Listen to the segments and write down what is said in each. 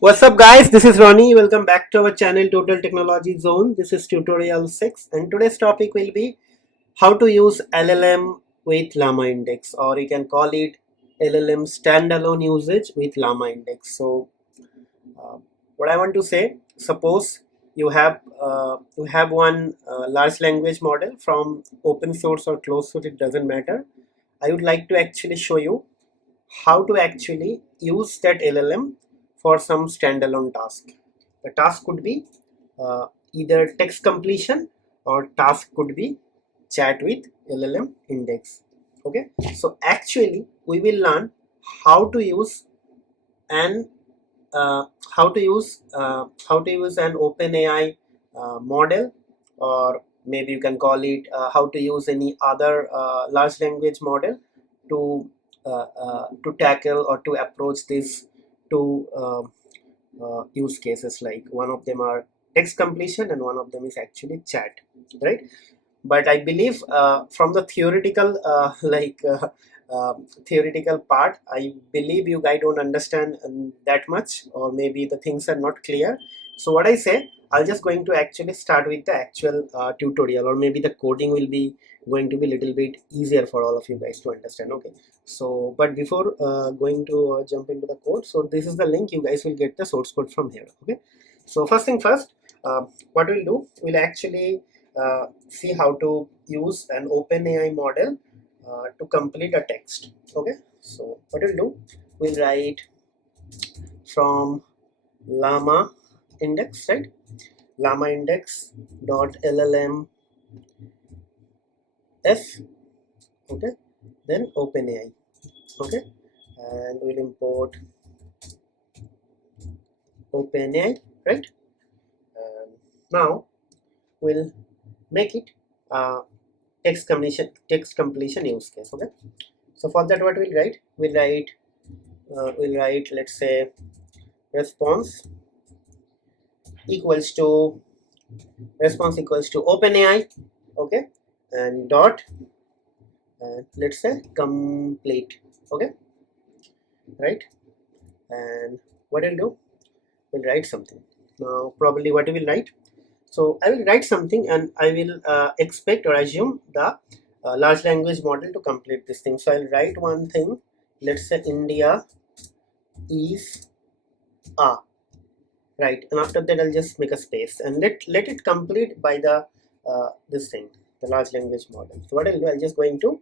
What's up guys, this is Ronnie. Welcome back to our channel Total Technology Zone. This is tutorial 6 and today's topic will be how to use LLM with Llama Index, or you can call it LLM standalone usage with Llama Index. So what I want to say, suppose you have one large language model from open source or closed source, it doesn't matter. I would like to actually show you how to actually use that LLM for some standalone task. The task could be either text completion, or task could be chat with LLM index. Okay, so actually we will learn how to use an uh, how to use an OpenAI model, or maybe you can call it how to use any other large language model to tackle or to approach these two use cases. Like one of them are text completion and one of them is actually chat, right? But I believe from the theoretical theoretical part, I believe you guys don't understand that much, or maybe the things are not clear. So what I say, I'll just going to actually start with the actual tutorial, or maybe the coding will be going to be a little bit easier for all of you guys to understand. Okay, so but before going to jump into the code, so this is the link. You guys will get the source code from here. Okay, so first thing first, what we'll do, we'll actually see how to use an OpenAI model to complete a text. Okay, so what we'll do, we'll write from Llama Index, right? Llama Index dot LLM f. Okay, then OpenAI. Okay, and we'll import OpenAI, right? And now we'll make it text completion use case. Okay, so for that, what we'll write, we'll write, let's say, response equals to OpenAI. Okay, and dot, and let's say complete. Okay, right? And what we'll do, we'll write something. Now probably what we will write, so I will write something and I will expect or assume the large language model to complete this thing. So I'll write one thing, let's say India is a, right? And after that I'll just make a space and let it complete by the this thing, the large language model. So what I'll do, I'll just going to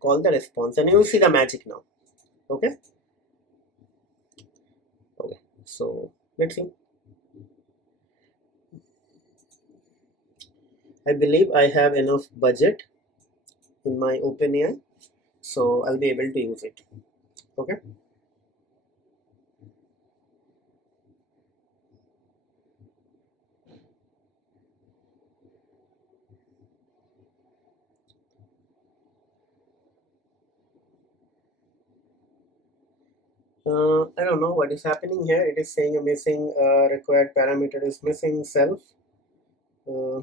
call the response and you will see the magic now. Okay, okay, so let's see. I believe I have enough budget in my OpenAI, so I'll be able to use it. Okay, I don't know what is happening here. It is saying a missing required parameter is missing self. uh,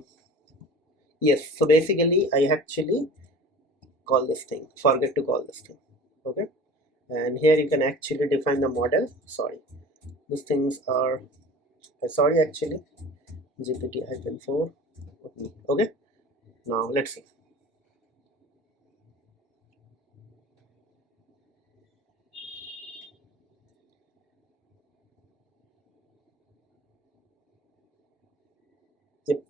yes, so basically I actually call this thing, forget to call this thing. Okay, and here you can actually define the model. Sorry, these things are sorry, actually GPT-4. Okay, now let's see. Yep.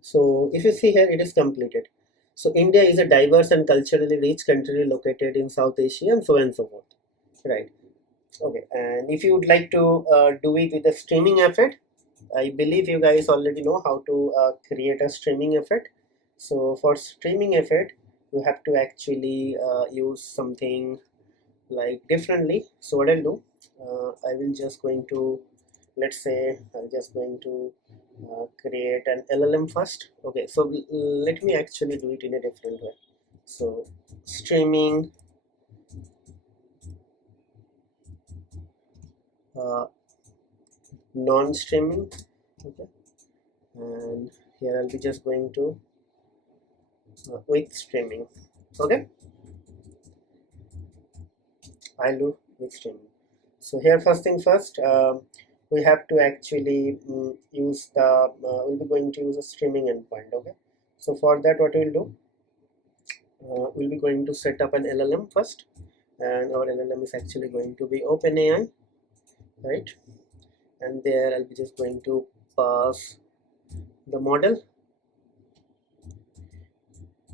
So if you see here, it is completed. So India is a diverse and culturally rich country located in South Asia, and so on and so forth. Right. Okay. And if you would like to do it with a streaming effect, I believe you guys already know how to create a streaming effect. So for streaming effect, you have to actually use something like differently. So what I'll do, I will just going to, let's say I'm just going to create an LLM first. Okay, so let me actually do it in a different way. So streaming uh, non-streaming. Okay, and here I'll be just going to with streaming. Okay, I'll do with streaming. So here, first thing first, we have to actually use the we'll be going to use a streaming endpoint. Okay, so for that what we'll do, we'll be going to set up an LLM first, and our LLM is actually going to be openAI, right? And there I'll be just going to pass the model,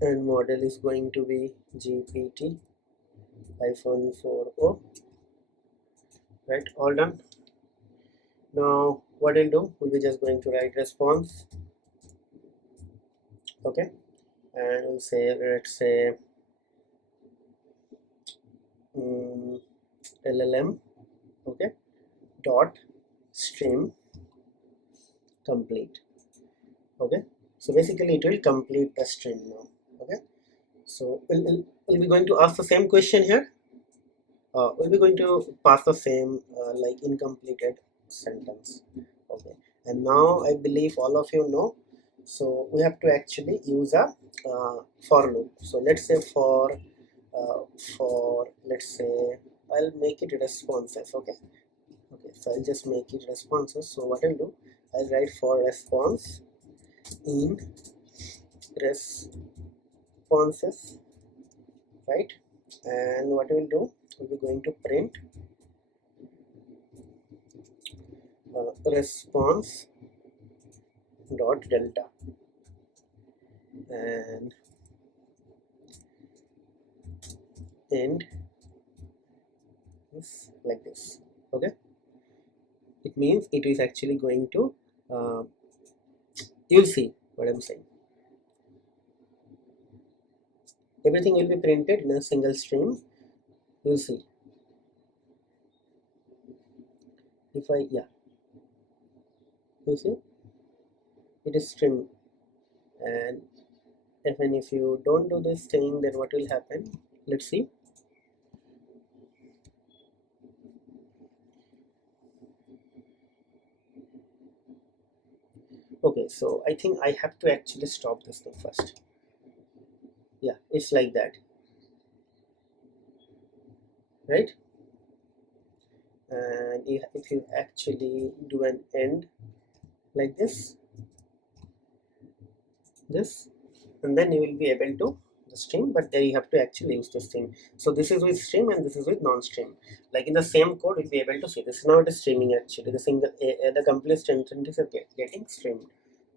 and model is going to be GPT 4o, right? All done. Now what I'll do, we'll be just going to write response. Okay, and we'll say, let's say LLM, okay, dot stream complete. Okay, so basically it will complete the stream now. Okay, so we'll be going to ask the same question here. We'll be going to pass the same like incompleted sentence. Okay, and now I believe all of you know, so we have to actually use a for loop. So let's say for let's say I'll make it responses. Okay, so I'll just make it responses. So what I'll do, I'll write for response in responses, right? And what we'll do, we'll be going to print response dot delta, and end is like this. Okay, it means it is actually going to you'll see what I'm saying. Everything will be printed in a single stream. You'll see. If I, yeah, you see, it is stream. And even if you don't do this thing, then what will happen? Let's see. Okay, so I think I have to actually stop this thing first. Yeah, it's like that, right? And if you actually do an end like this, and then you will be able to the stream, but there you have to actually use this thing. So this is with stream and this is with non-stream. Like in the same code, you'll be able to see this. Now it is streaming actually. The single the complete sentence is getting streamed.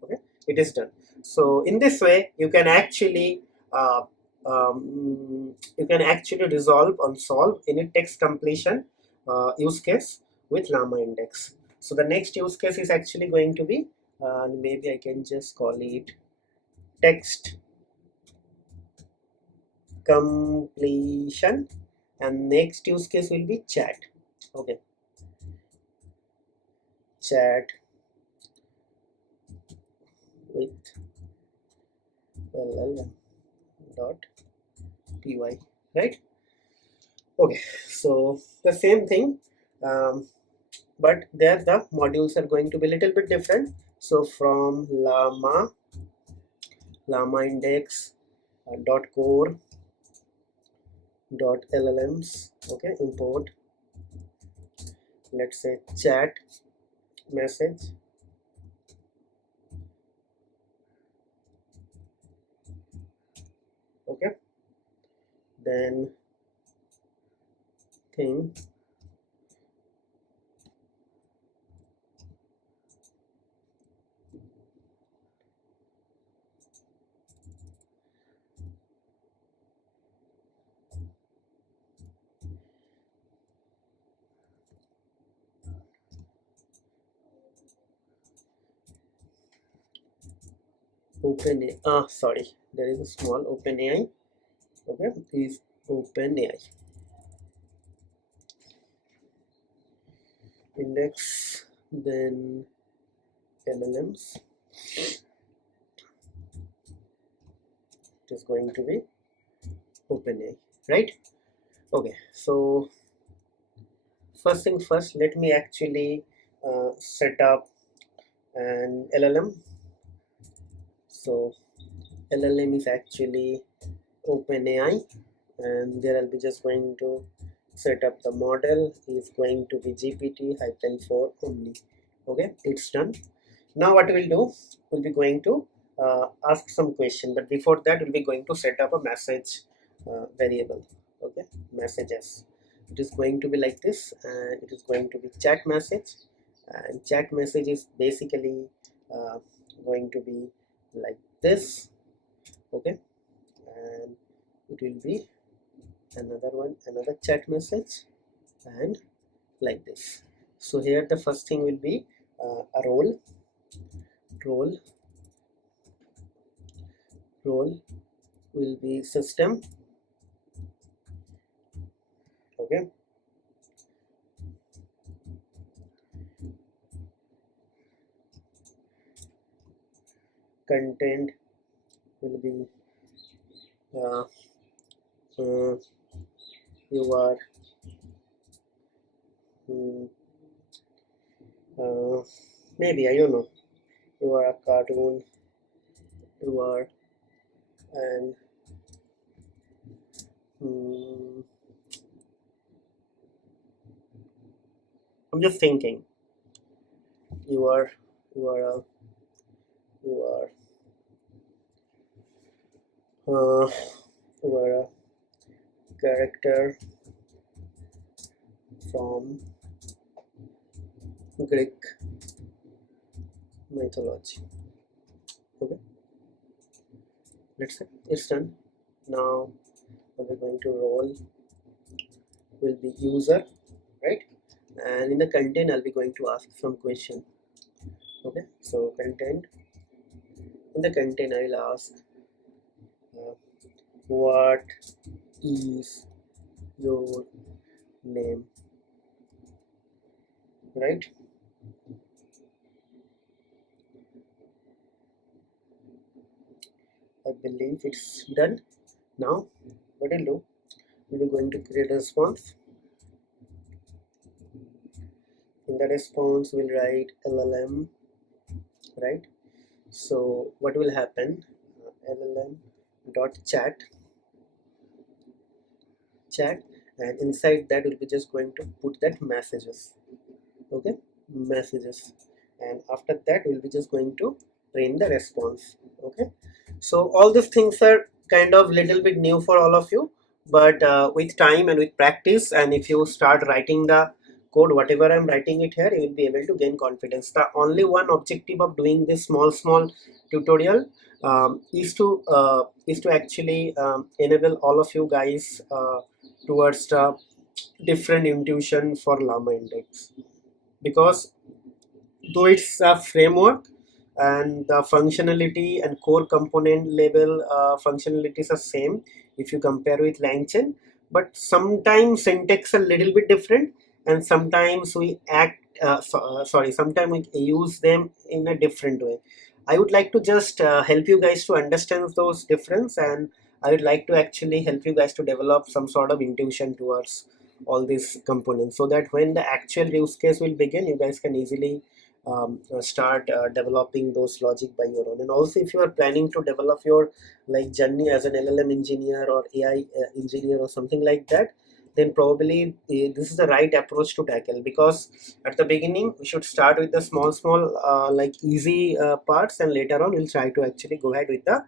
Okay, it is done. So in this way, you can actually resolve and solve any text completion use case with Llama Index. So the next use case is actually going to be maybe I can just call it text completion, and next use case will be chat. Okay, chat with LLM dot py, right? Okay, so the same thing, but there the modules are going to be a little bit different. So from Llama Index dot core dot LLMs, okay, import, let's say chat message, okay, then thing OpenAI, sorry, there is a small OpenAI, okay, is OpenAI index, then LLMs, it is going to be OpenAI, right? Okay, so first thing first, let me actually set up an LLM. So LLM is actually OpenAI, and there I'll be just going to set up the model is going to be GPT-4 only. Okay, it's done. Now what we'll do, we'll be going to ask some question, but before that we'll be going to set up a message variable. Okay, messages. It is going to be like this, and it is going to be chat message, and chat message is basically going to be like this. Okay, and it will be another chat message, and like this. So here the first thing will be a role will be system. Okay, content will be uh, you are maybe I don't know, you are a cartoon, you are and I'm just thinking, you are you are a you are you are a character from Greek mythology. Okay, let's say it's done. Now we're going to role will be user, right? And in the content I'll be going to ask some question. Okay, so content, in the content I will ask what is your name, right? I believe it's done. Now what I'll do, we're going to create a response. In the response we'll write LLM, right? So what will happen, LLM dot chat, and inside that we'll be just going to put that messages. Okay, messages, and after that we'll be just going to train the response. Okay, so all these things are kind of little bit new for all of you, but with time and with practice, and if you start writing the code whatever I'm writing it here, you will be able to gain confidence. The only one objective of doing this small tutorial is to actually enable all of you guys towards the different intuition for Llama Index, because though it's a framework and the functionality and core component level functionalities are same if you compare with LangChain, but sometimes syntax a little bit different, and sometimes we sometimes we use them in a different way. I would like to just help you guys to understand those difference, and I would like to actually help you guys to develop some sort of intuition towards all these components, so that when the actual use case will begin, you guys can easily start developing those logic by your own. And also if you are planning to develop your like journey as an LLM engineer or AI engineer or something like that, then probably this is the right approach to tackle, because at the beginning we should start with the small like easy parts, and later on we'll try to actually go ahead with the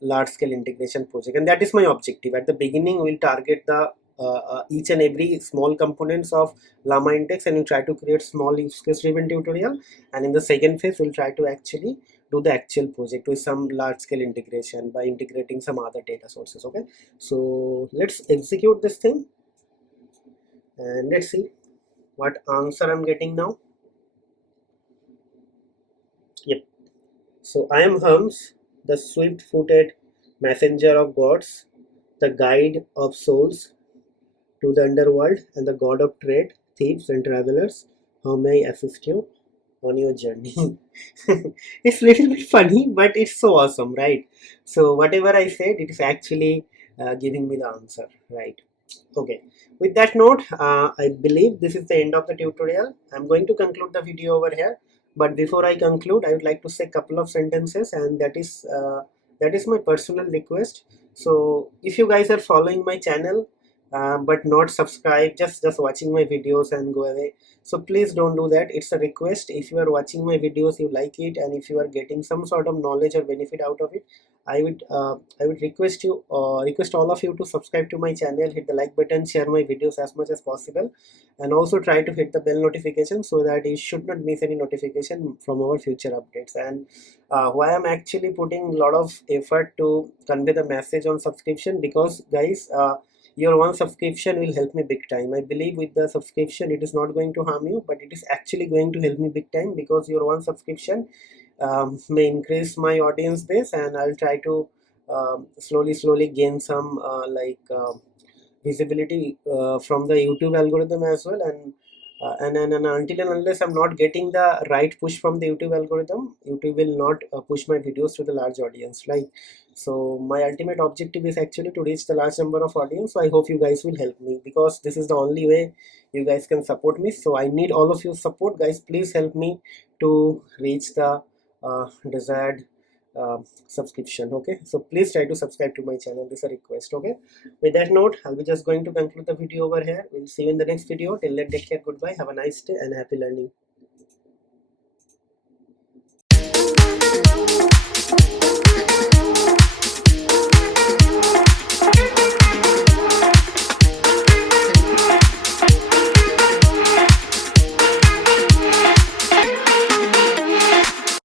large scale integration project. And that is my objective. At the beginning we'll target the each and every small components of Llama Index, and we try to create small use case driven tutorial, and in the second phase we'll try to actually do the actual project with some large scale integration by integrating some other data sources. Okay, so let's execute this thing and let's see what answer I'm getting now. Yep, so I am Hermes, the swift footed messenger of gods, the guide of souls to the underworld, and the god of trade, thieves, and travelers. How may I assist you on your journey? It's a little bit funny, but it's so awesome, right? So whatever I said, it is actually giving me the answer, right? Okay, with that note, I believe this is the end of the tutorial. I'm going to conclude the video over here, but before I conclude, I would like to say a couple of sentences, and that is my personal request. So if you guys are following my channel, but not subscribe, just watching my videos and go away. So please don't do that. It's a request. If you are watching my videos, you like it, and if you are getting some sort of knowledge or benefit out of it, I would request all of you to subscribe to my channel, hit the like button, share my videos as much as possible, and also try to hit the bell notification so that you should not miss any notification from our future updates. And why I'm actually putting a lot of effort to convey the message on subscription, because guys, your one subscription will help me big time. I believe with the subscription it is not going to harm you, but it is actually going to help me big time, because your one subscription may increase my audience base, and I'll try to slowly gain some visibility from the YouTube algorithm as well. And until and unless I'm not getting the right push from the YouTube algorithm, YouTube will not push my videos to the large audience. So my ultimate objective is actually to reach the large number of audience. So I hope you guys will help me, because this is the only way you guys can support me. So I need all of your support, guys. Please help me to reach the desired subscription. Okay, so please try to subscribe to my channel. This is a request. Okay, with that note, I'll be just going to conclude the video over here. We'll see you in the next video. Till then, take care, goodbye, have a nice day, and happy learning.